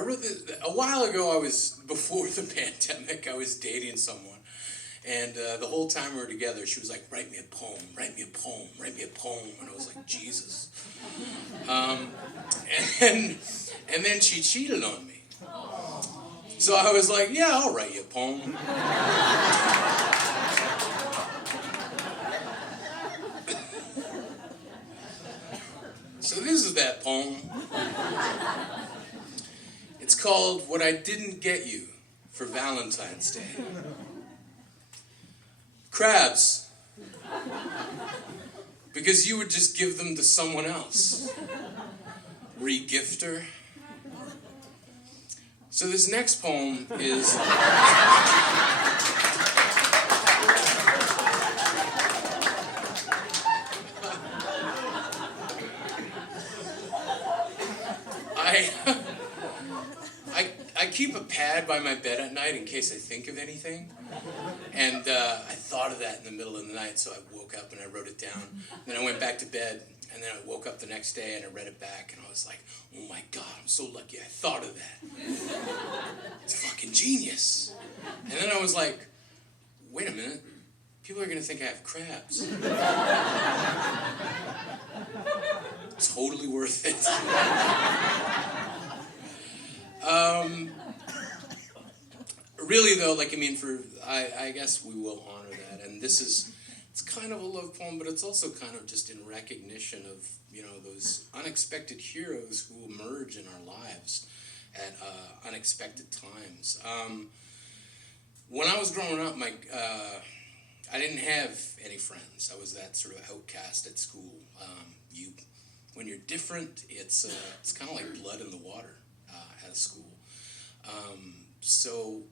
I wrote this a while ago. Before the pandemic, I was dating someone. And the whole time we were together, she was like, write me a poem, write me a poem, write me a poem. And I was like, Jesus. And then she cheated on me. So I was like, yeah, I'll write you a poem. So this is that poem. It's called What I Didn't Get You for Valentine's Day. Crabs. Because you would just give them to someone else. Re-gifter. So this next poem is... I keep a pad by my bed at night in case I think of anything. And I thought of that in the middle of the night, so I woke up and I wrote it down. Then I went back to bed, and then I woke up the next day and I read it back, and I was like, oh my God, I'm so lucky I thought of that. It's fucking genius. And then I was like, wait a minute, people are going to think I have crabs. Totally worth it. Really though, I guess we will honor that, and it's kind of a love poem, but it's also kind of just in recognition of, those unexpected heroes who emerge in our lives at unexpected times. When I was growing up, I didn't have any friends. I was that sort of outcast at school. When you're different, it's kind of like blood in the water at school. So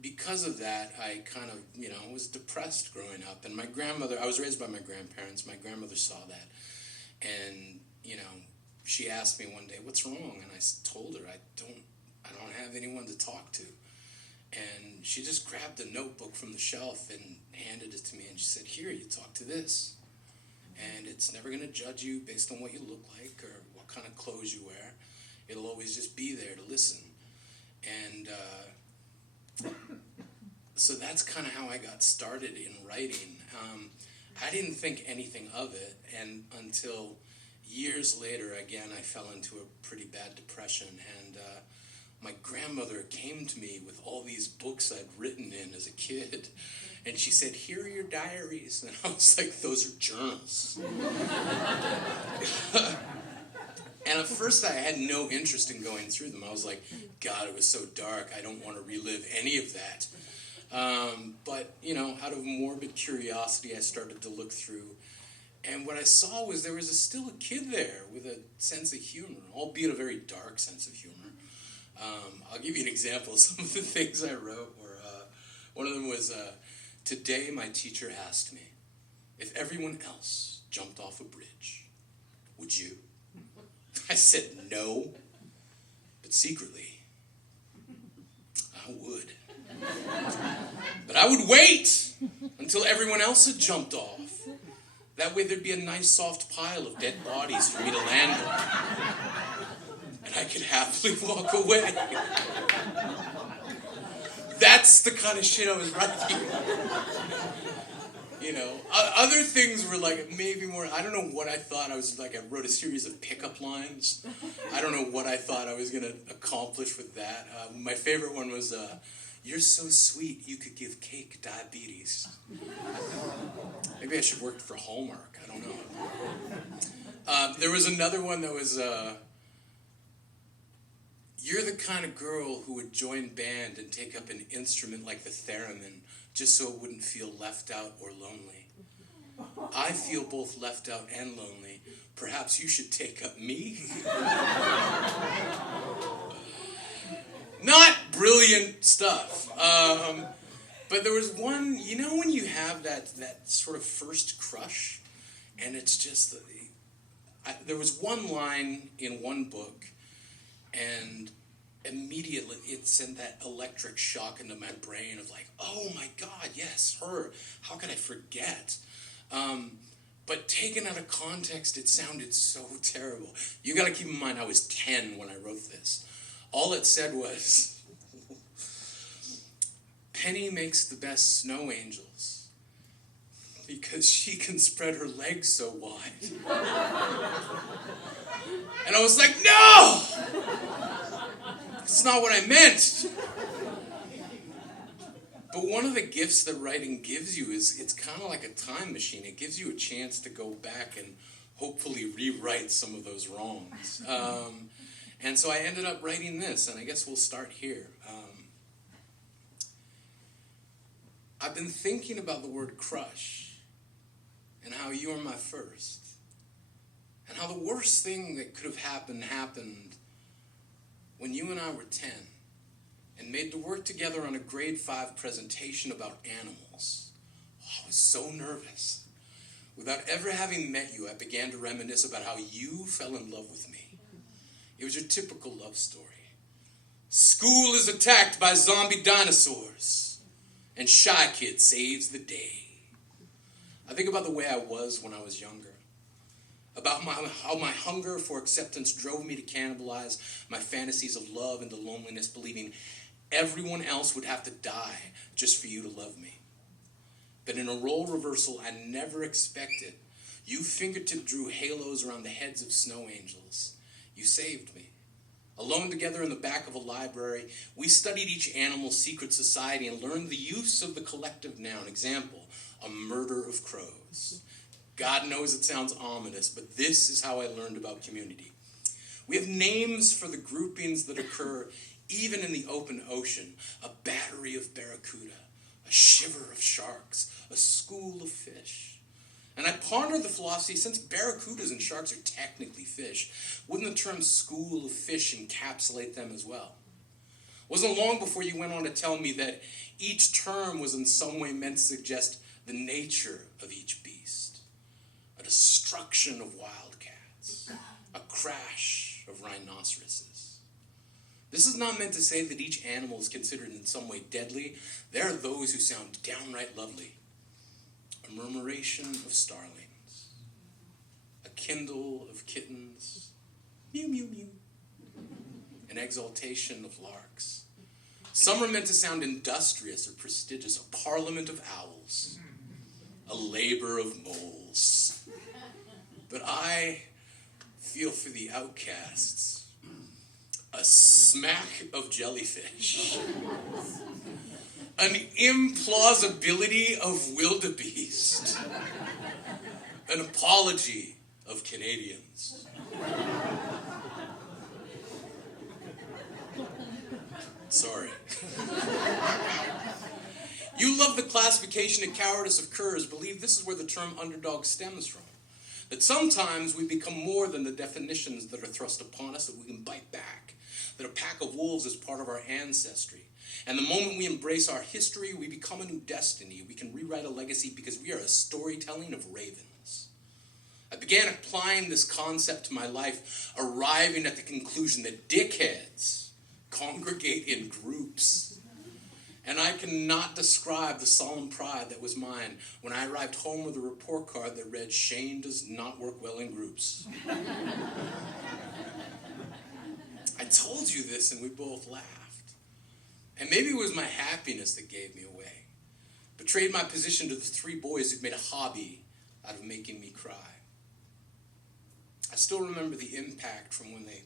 because of that, I kind of, was depressed growing up. And my grandmother, I was raised by my grandparents. My grandmother saw that. And, she asked me one day, what's wrong? And I told her, I don't have anyone to talk to. And she just grabbed a notebook from the shelf and handed it to me. And she said, here, you talk to this. And it's never going to judge you based on what you look like or what kind of clothes you wear. It'll always just be there to listen. And so that's kind of how I got started in writing. I didn't think anything of it, and until years later, again, I fell into a pretty bad depression, and my grandmother came to me with all these books I'd written in as a kid, and she said, here are your diaries. And I was like, those are journals. And at first I had no interest in going through them. I was like, God, it was so dark. I don't want to relive any of that. But, out of morbid curiosity, I started to look through. And what I saw was there was still a kid there with a sense of humor, albeit a very dark sense of humor. I'll give you an example. Some of the things I wrote were, one of them was, today my teacher asked me, if everyone else jumped off a bridge, would you? I said no, but secretly, I would. But I would wait until everyone else had jumped off. That way there'd be a nice soft pile of dead bodies for me to land on. And I could happily walk away. That's the kind of shit I was writing. Other things were like maybe more, I don't know what I thought. I wrote a series of pickup lines. I don't know what I thought I was going to accomplish with that. My favorite one was, you're so sweet, you could give cake diabetes. Maybe I should work for Hallmark. I don't know. There was another one that was, you're the kind of girl who would join band and take up an instrument like the theremin just so it wouldn't feel left out or lonely. I feel both left out and lonely. Perhaps you should take up me. Not brilliant stuff. But there was one, when you have that sort of first crush, and it's just, there was one line in one book, and immediately it sent that electric shock into my brain of like, oh my God, yes, her. How could I forget? But taken out of context, it sounded so terrible. You got to keep in mind I was 10 when I wrote this. All it said was, Penny makes the best snow angels because she can spread her legs so wide. And I was like, no! That's not what I meant. But one of the gifts that writing gives you is it's kind of like a time machine. It gives you a chance to go back and hopefully rewrite some of those wrongs. And so I ended up writing this, and I guess we'll start here. I've been thinking about the word crush and how you are my first. And how the worst thing that could have happened when you and I were 10 and made to work together on a grade 5 presentation about animals. Oh, I was so nervous. Without ever having met you, I began to reminisce about how you fell in love with me. It was your typical love story. School is attacked by zombie dinosaurs, and Shy Kid saves the day. I think about the way I was when I was younger. About how my hunger for acceptance drove me to cannibalize my fantasies of love into loneliness, believing everyone else would have to die just for you to love me. But in a role reversal I never expected, you fingertip drew halos around the heads of snow angels. You saved me. Alone together in the back of a library, we studied each animal's secret society and learned the use of the collective noun. Example, a murder of crows. God knows it sounds ominous, but this is how I learned about community. We have names for the groupings that occur even in the open ocean. A battery of barracuda, a shiver of sharks, a school of fish. And I pondered the philosophy, since barracudas and sharks are technically fish, wouldn't the term school of fish encapsulate them as well? It wasn't long before you went on to tell me that each term was in some way meant to suggest the nature of each beast. A destruction of wildcats, a crash of rhinoceroses. This is not meant to say that each animal is considered in some way deadly. There are those who sound downright lovely. A murmuration of starlings, a kindle of kittens, mew, mew, mew, an exaltation of larks. Some are meant to sound industrious or prestigious, a parliament of owls, a labor of moles. But I feel for the outcasts, a smack of jellyfish, an implausibility of wildebeest, an apology of Canadians. Sorry. You love the classification of cowardice of curs, believe this is where the term underdog stems from. That sometimes we become more than the definitions that are thrust upon us, that we can bite back. That a pack of wolves is part of our ancestry. And the moment we embrace our history, we become a new destiny. We can rewrite a legacy because we are a storytelling of ravens. I began applying this concept to my life, arriving at the conclusion that dickheads congregate in groups. And I cannot describe the solemn pride that was mine when I arrived home with a report card that read, "Shane does not work well in groups." I told you this and we both laughed. And maybe it was my happiness that gave me away. Betrayed my position to the 3 boys who'd made a hobby out of making me cry. I still remember the impact from when they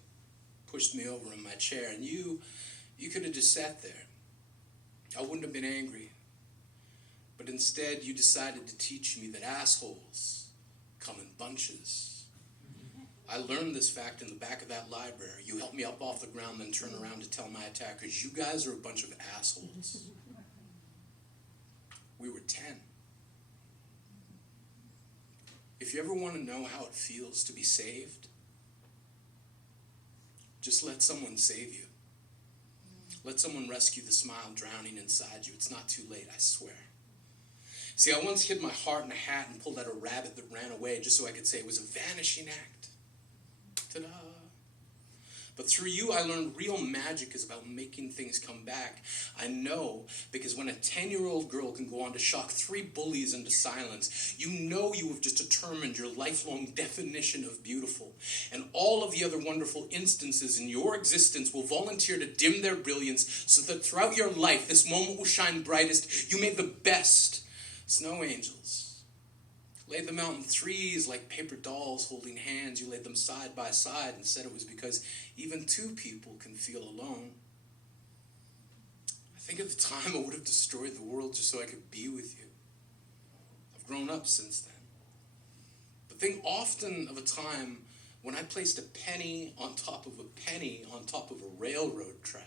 pushed me over in my chair, and you could have just sat there. I wouldn't have been angry. But instead, you decided to teach me that assholes come in bunches. I learned this fact in the back of that library. You helped me up off the ground, then turn around to tell my attackers, you guys are a bunch of assholes. We were 10. If you ever want to know how it feels to be saved, just let someone save you. Let someone rescue the smile drowning inside you. It's not too late, I swear. See, I once hid my heart in a hat and pulled out a rabbit that ran away just so I could say it was a vanishing act. Ta-da. But through you, I learned real magic is about making things come back. I know, because when a 10-year-old girl can go on to shock 3 bullies into silence, you know you have just determined your lifelong definition of beautiful. And all of the other wonderful instances in your existence will volunteer to dim their brilliance so that throughout your life, this moment will shine brightest. You made the best snow angels. Laid them out in 3s like paper dolls holding hands. You laid them side by side and said it was because even 2 people can feel alone. I think at the time I would have destroyed the world just so I could be with you. I've grown up since then. But think often of a time when I placed a penny on top of a penny on top of a railroad track,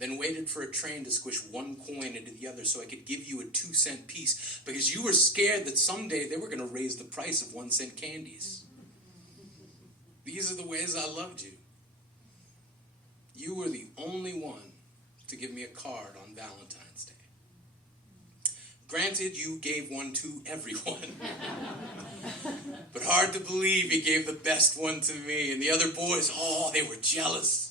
then waited for a train to squish 1 coin into the other so I could give you a 2-cent piece because you were scared that someday they were going to raise the price of 1-cent candies. These are the ways I loved you. You were the only one to give me a card on Valentine's Day. Granted, you gave one to everyone. But hard to believe you gave the best one to me. And the other boys, they were jealous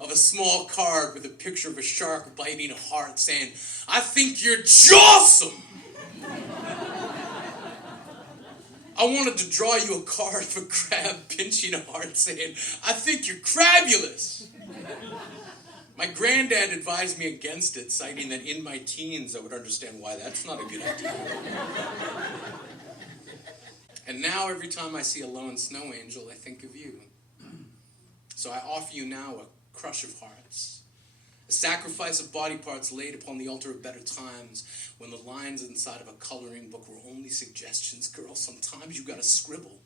of a small card with a picture of a shark biting a heart saying, "I think you're jawsome." I wanted to draw you a card of a crab pinching a heart saying, "I think you're crabulous." My granddad advised me against it, citing that in my teens I would understand why that's not a good idea. And now every time I see a lone snow angel, I think of you. So I offer you now a crush of hearts, a sacrifice of body parts laid upon the altar of better times when the lines inside of a coloring book were only suggestions. Girl, sometimes you gotta scribble.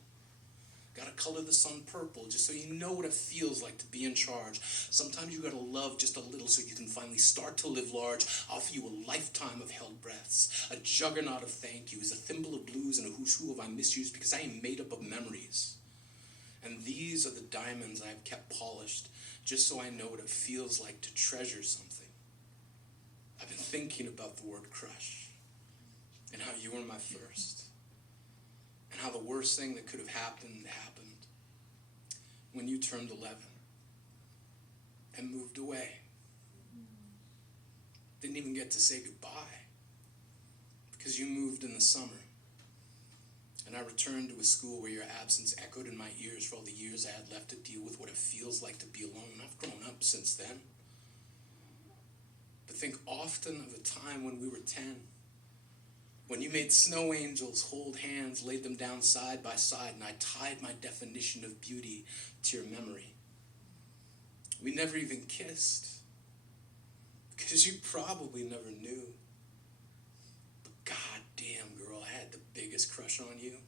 Gotta color the sun purple just so you know what it feels like to be in charge. Sometimes you gotta love just a little so you can finally start to live large. I'll offer you a lifetime of held breaths, a juggernaut of thank yous, a thimble of blues and a who's who of I miss yous because I am made up of memories. And these are the diamonds I have kept polished just so I know what it feels like to treasure something. I've been thinking about the word crush and how you were my first and how the worst thing that could have happened when you turned 11 and moved away. Didn't even get to say goodbye because you moved in the summer. And I returned to a school where your absence echoed in my ears for all the years I had left to deal with what it feels like to be alone. I've grown up since then. But think often of a time when we were 10, when you made snow angels hold hands, laid them down side by side, and I tied my definition of beauty to your memory. We never even kissed because you probably never knew. But goddamn, girl, I had the biggest crush on you.